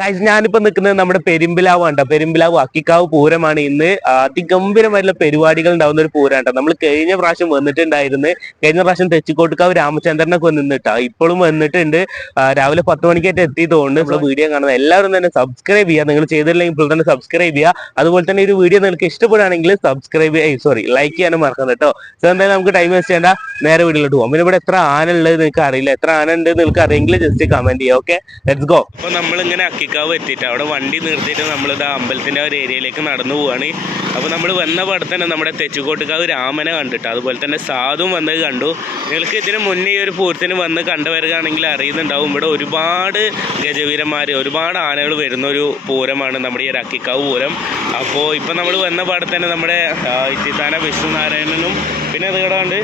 Guys ഞാനിപ്പോ നിൽക്കുന്നത് നമ്മുടെ പെരുമ്പിലാവ് ആണ്. പെരുമ്പിലാവ് അക്കിക്കാവ് പൂരമാണ് ഇന്ന്. അതിഗംഭീരമായിട്ടുള്ള പരിപാടികൾ ഉണ്ടാവുന്ന ഒരു പൂരാണ്. നമ്മൾ കഴിഞ്ഞ പ്രാവശ്യം വന്നിട്ടുണ്ടായിരുന്നു. കഴിഞ്ഞ പ്രാവശ്യം തെച്ചിക്കോട്ടുകാവ് രാമചന്ദ്രനൊക്കെ വന്നിട്ടാ ഇപ്പോഴും വന്നിട്ടുണ്ട്. രാവിലെ 10 മണിക്കായിട്ട് എത്തിയതുകൊണ്ട് നമ്മൾ വീഡിയോ കാണുന്നത് എല്ലാവരും തന്നെ സബ്സ്ക്രൈബ് ചെയ്യുക. നിങ്ങൾ ചെയ്തില്ലെങ്കിൽ ഇപ്പോൾ തന്നെ സബ്സ്ക്രൈബ് ചെയ്യുക. അതുപോലെ തന്നെ ഒരു വീഡിയോ നിങ്ങൾക്ക് ഇഷ്ടപ്പെടുകയാണെങ്കിൽ ലൈക്ക് ചെയ്യാനും മറക്കണം കേട്ടോ. സോ എന്തായാലും നമുക്ക് ടൈം വേസ്റ്റ് ചെയ്യേണ്ട, നേരെ വീഡിയോയിലോട്ട് പോകും. പിന്നെ ഇവിടെ എത്ര ആന ഉള്ളത് നിങ്ങൾക്ക് അറിയില്ല. എത്ര ആന ഉണ്ട് നിങ്ങൾക്ക് അറിയെങ്കിൽ ജസ്റ്റ് കമന്റ് ചെയ്യുക. Okay, let's go. അപ്പോൾ നമ്മളിങ്ങനെ അക്കിക്കാവ് എത്തിയിട്ട് അവിടെ വണ്ടി നിർത്തിയിട്ട് നമ്മളിത് അമ്പലത്തിൻ്റെ ഒരു ഏരിയയിലേക്ക് നടന്നു പോവുകയാണ്. അപ്പോൾ നമ്മൾ വന്ന പടം തന്നെ നമ്മുടെ തെച്ചിക്കോട്ടുകാവ് രാമനെ കണ്ടിട്ട്, അതുപോലെ തന്നെ സാധുവും വന്നത് കണ്ടു. നിങ്ങൾക്ക് ഇതിന് മുന്നേ ഈ ഒരു പൂരത്തിന് വന്ന് കണ്ടുവരികയാണെങ്കിൽ അറിയുന്നുണ്ടാവും, ഇവിടെ ഒരുപാട് ഗജവീരന്മാർ, ഒരുപാട് ആനകൾ വരുന്ന ഒരു പൂരമാണ് നമ്മുടെ ഈ ഒരു അക്കിക്കാവ് പൂരം. അപ്പോൾ ഇപ്പം നമ്മൾ വന്ന പടം തന്നെ നമ്മുടെ ഇത്തിത്താന വിഷ്ണുനാരായണനും പിന്നെ അത് കേടാണ്ട്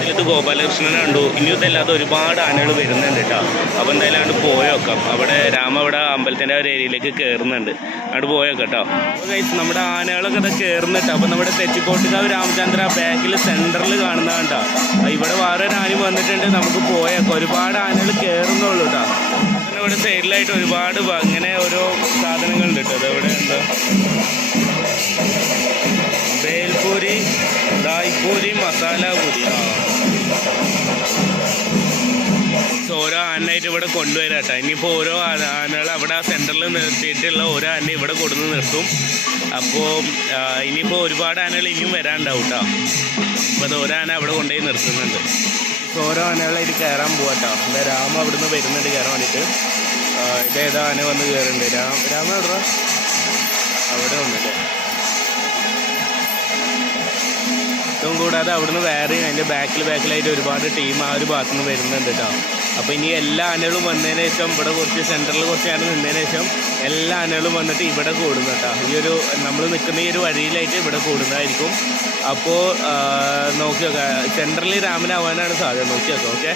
ഇതിലത്ത് ഗോപാലകൃഷ്ണനെ കണ്ടു. ഇനി ഇതല്ലാതെ ഒരുപാട് ആനകൾ വരുന്നുണ്ട് കേട്ടോ. അപ്പോൾ എന്തായാലും അങ്ങോട്ട് പോയോക്കാം. അവിടെ അവിടെ അമ്പലത്തിൻ്റെ ഒരു ഏരിയയിലേക്ക് കയറുന്നുണ്ട്. അങ്ങോട്ട് പോയോക്കാം കേട്ടോ. അപ്പോൾ നമ്മുടെ ആനകളൊക്കെ ഇത് കയറുന്നുണ്ട്. അപ്പോൾ നമ്മുടെ തെച്ചിക്കോട്ടുകാവ് രാമചന്ദ്ര ബാക്കിൽ സെൻറ്ററിൽ കാണുന്ന കണ്ടോ. ഇവിടെ വേറൊരു ആന വന്നിട്ടുണ്ട്. നമുക്ക് പോയേക്കാം. ഒരുപാട് ആനകൾ കയറുന്നുള്ളൂ കേട്ടോ. പിന്നെ ഇവിടെ സൈഡിലായിട്ട് ഒരുപാട് ഇങ്ങനെ ഓരോ സാധനങ്ങളുണ്ട് കേട്ടോ. അതവിടെ എന്താ ബേൽപൂരി, ദായ്പൂരി, മസാല പൂരി. ഓരോ ആനയായിട്ട് ഇവിടെ കൊണ്ടുവരാം കേട്ടോ. ഇനിയിപ്പോൾ ഓരോ ആനകൾ അവിടെ സെൻറ്ററിൽ നിർത്തിയിട്ടുള്ള ഓരോ ആന ഇവിടെ കൊടുന്ന് നിർത്തും. അപ്പോൾ ഇനിയിപ്പോൾ ഒരുപാട് ആനകൾ ഇനിയും വരാനുണ്ടാവും കേട്ടോ. അപ്പോൾ അത് ഓരോ ആന അവിടെ കൊണ്ടുപോയി നിർത്തുന്നുണ്ട്. ഓരോ ആനകളായിട്ട് കയറാൻ പോകാം കേട്ടോ. എന്താ രാമ അവിടെ നിന്ന് വരുന്നുണ്ട് കയറാൻ വേണ്ടിയിട്ട്. ഇതേതാ ആന വന്ന് കയറുന്നുണ്ട്. രാമ എവിടെ അവിടെ വന്നിട്ട്. ഇതും കൂടാതെ അവിടുന്ന് വേറെയും അതിൻ്റെ ബാക്കിലായിട്ട് ഒരുപാട് ടീം ആ ഒരു ഭാഗത്തു നിന്ന് വരുന്നുണ്ട് കേട്ടോ. അപ്പോൾ ഇനി എല്ലാ ആനകളും വന്നതിന് ശേഷം ഇവിടെ കുറച്ച് സെൻറ്ററിൽ കുറച്ച് ആന നിന്നതിന് ശേഷം എല്ലാ ആനകളും വന്നിട്ട് ഇവിടെ കൂടുന്നു കേട്ടോ. ഈ ഒരു നമ്മൾ നിൽക്കുന്ന ഈ ഒരു വഴിയിലായിട്ട് ഇവിടെ കൂടുന്നതായിരിക്കും. അപ്പോൾ നോക്കി നോക്കാം, സെൻറ്ററിൽ രാമനാവാനാണ് സാധ്യത. നോക്കി നോക്കാം. ഓക്കെ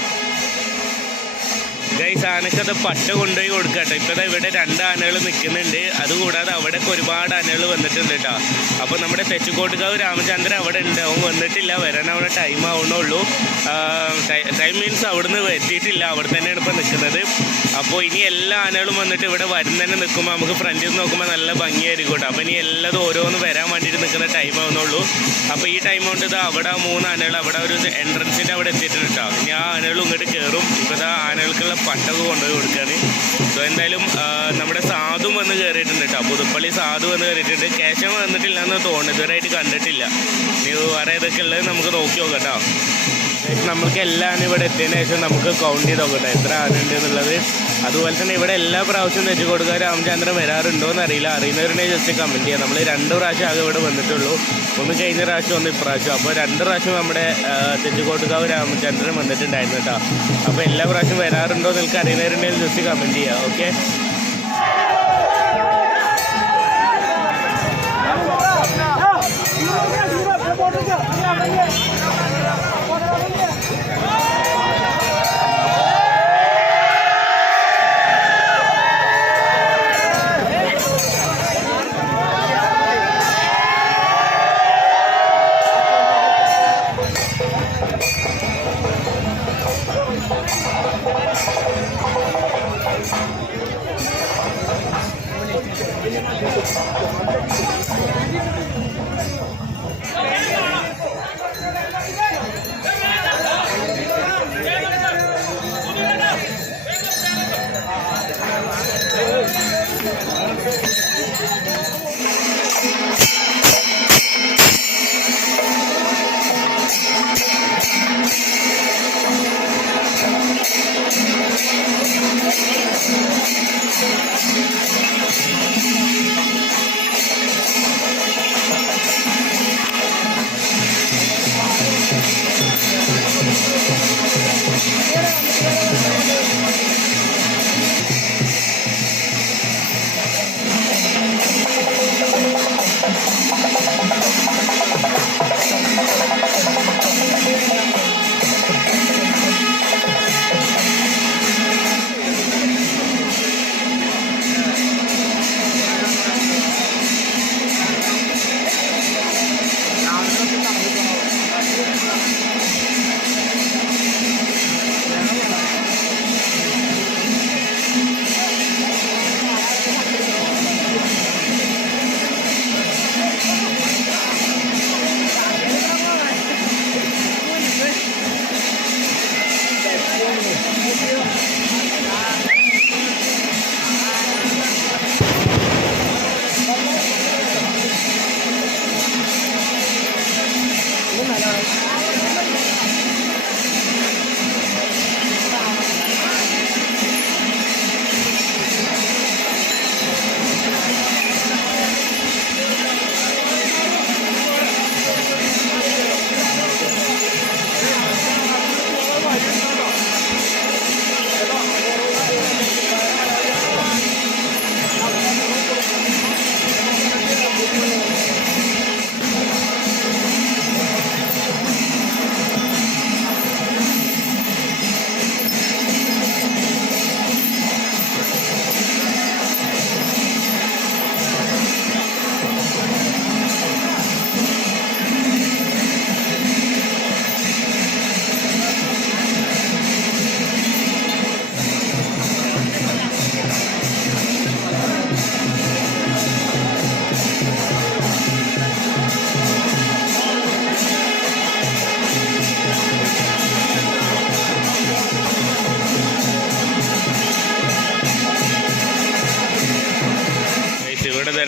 ഗൈസ്, ആനക്കത് പട്ട കൊണ്ടുപോയി കൊടുക്കട്ടെ. ഇപ്പോൾ ഇവിടെ 2 ആനകൾ നിൽക്കുന്നുണ്ട്. അതുകൂടാതെ അവിടെയൊക്കെ ഒരുപാട് ആനകൾ വന്നിട്ടുണ്ട് കേട്ടോ. അപ്പോൾ നമ്മുടെ തെച്ചിക്കോട്ടുകാവ് രാമചന്ദ്രൻ അവിടെ ഉണ്ട്. അവൻ വന്നിട്ടില്ല, വരാൻ അവിടെ ടൈം ആവണുള്ളൂ. ടൈം മീൻസ് അവിടുന്ന് എത്തിയിട്ടില്ല, അവിടെ തന്നെയാണ് ഇപ്പോൾ നിൽക്കുന്നത്. അപ്പോൾ ഇനി എല്ലാ ആനകളും വന്നിട്ട് ഇവിടെ വരുന്നതന്നെ നിൽക്കുമ്പോൾ നമുക്ക് ഫ്രണ്ടിൽ നിന്ന് നോക്കുമ്പോൾ നല്ല ഭംഗിയായിരിക്കും കേട്ടോ. അപ്പോൾ ഇനി എല്ലാതും ഓരോന്ന് വരാൻ വേണ്ടിയിട്ട് നിൽക്കുന്ന ടൈം ആവുന്നുള്ളൂ. അപ്പോൾ ഈ ടൈം കൊണ്ട് ഇത് അവിടെ 3 ആനകൾ അവിടെ ഒരു എൻട്രൻസിൻ്റെ അവിടെ എത്തിയിട്ടുണ്ട് കേട്ടോ. ഇനി ആ ആനകളും ഇങ്ങോട്ട് കയറും. ഇപ്പോൾ ഇതാ ആനകൾക്കുള്ള പട്ടൊക്കെ കൊണ്ടുപോയി കൊടുക്കുകയാണ്. സോ എന്തായാലും നമ്മുടെ സാധു വന്ന് കയറിയിട്ടുണ്ട് കേട്ടോ. പുതുപ്പള്ളി സാധു വന്ന് കയറിയിട്ടുണ്ട്. കേശവ വന്നിട്ടില്ല എന്ന് തോന്നുന്നു, ഇതുവരെയായിട്ട് കണ്ടിട്ടില്ല. നീ വേറെ ഏതൊക്കെ ഉള്ളത് നമുക്ക് നോക്കി നോക്കാം കേട്ടോ. നമുക്ക് എല്ലാ ആന ഇവിടെ എത്തിയതിന് ശേഷം നമുക്ക് കൗണ്ട് ചെയ്ത് നോക്കട്ടെ എത്ര ആന ഉണ്ട് എന്നുള്ളത്. അതുപോലെ തന്നെ ഇവിടെ എല്ലാ പ്രാവശ്യവും തെച്ചിക്കോട്ടുകാവ് രാമചന്ദ്രൻ വരാറുണ്ടോ എന്നറിയില്ല. അറിയുന്നവരുണ്ടെങ്കിൽ ജസ്റ്റ് കമൻറ്റ് ചെയ്യാം. നമ്മൾ 2 പ്രാവശ്യം ആകെ ഇവിടെ വന്നിട്ടുള്ളൂ. ഒന്ന് കഴിഞ്ഞ പ്രാവശ്യം, ഒന്ന് ഇപ്രാവശ്യം. അപ്പോൾ 2 പ്രാവശ്യം നമ്മുടെ തെച്ചിക്കോട്ടുകാവ് രാമചന്ദ്രൻ വന്നിട്ടുണ്ടായിരുന്നു കേട്ടോ. അപ്പോൾ എല്ലാ പ്രാവശ്യം വരാറുണ്ടോ എന്ന് നിങ്ങൾക്ക് അറിയുന്നവരുണ്ടെങ്കിൽ ജസ്റ്റ് കമൻറ്റ് ചെയ്യാം. ഓക്കെ,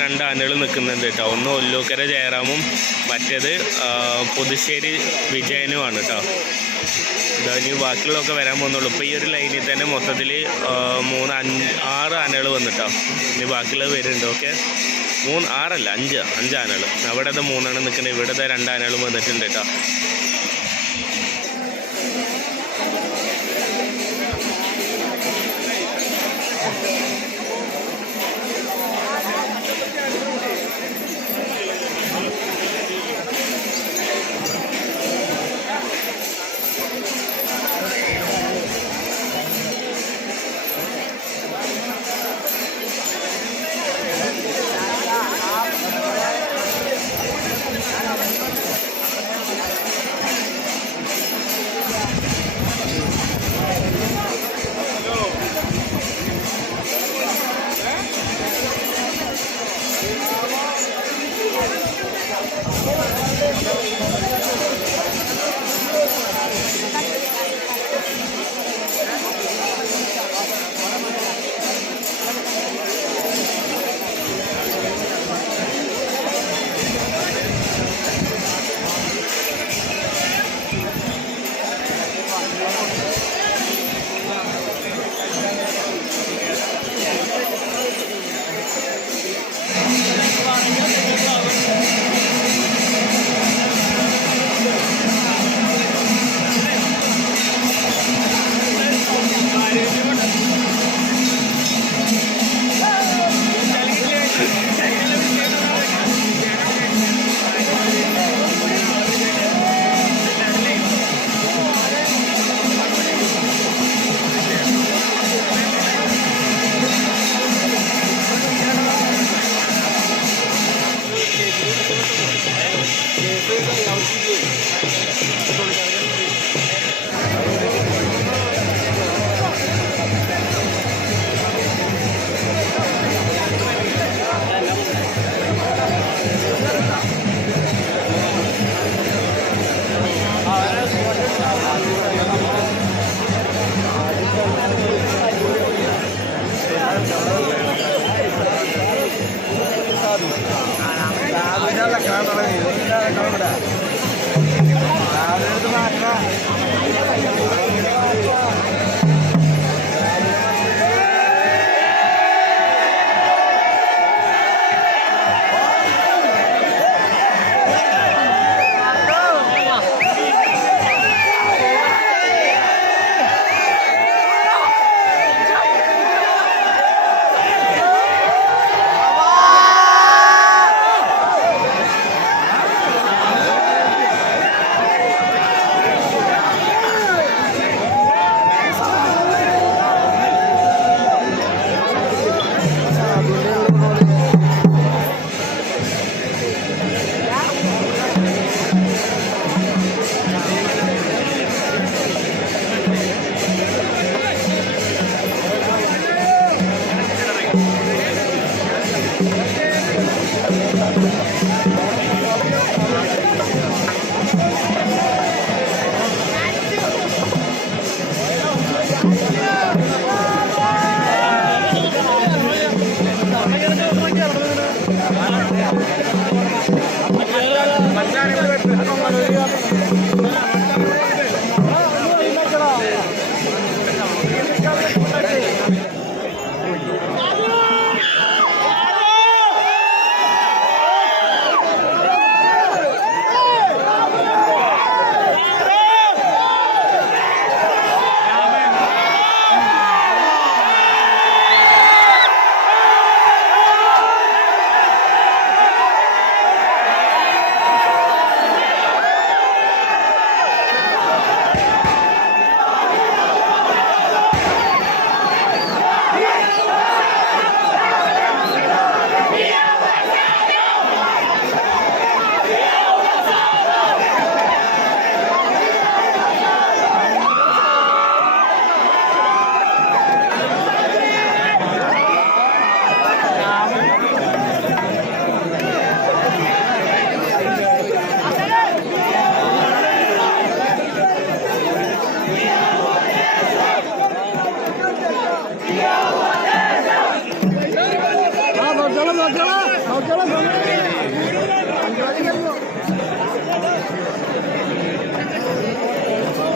2 ആനകൾ നിൽക്കുന്നുണ്ട് കേട്ടോ. ഒന്ന് ഒല്ലൂക്കര ജയറാമും മറ്റേത് പുതുശ്ശേരി വിജയനുമാണ് കേട്ടോ. ഇനി ബാക്കിയുള്ളതൊക്കെ വരാൻ പോകുന്നുള്ളൂ. ഇപ്പോൾ ഈ ഒരു ലൈനിൽ തന്നെ മൊത്തത്തിൽ 6 ആനകൾ വന്നിട്ടോ. ഇനി ബാക്കിയുള്ളത് വരുന്നുണ്ട്. ഓക്കെ, 6 അല്ല 5 ആനകൾ. അവിടെ 3 നിൽക്കുന്നത്, ഇവിടെ 2 ആനകളും വന്നിട്ടുണ്ട് കേട്ടോ.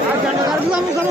ആ ചണ്ടക്കാർക്ക് താമസം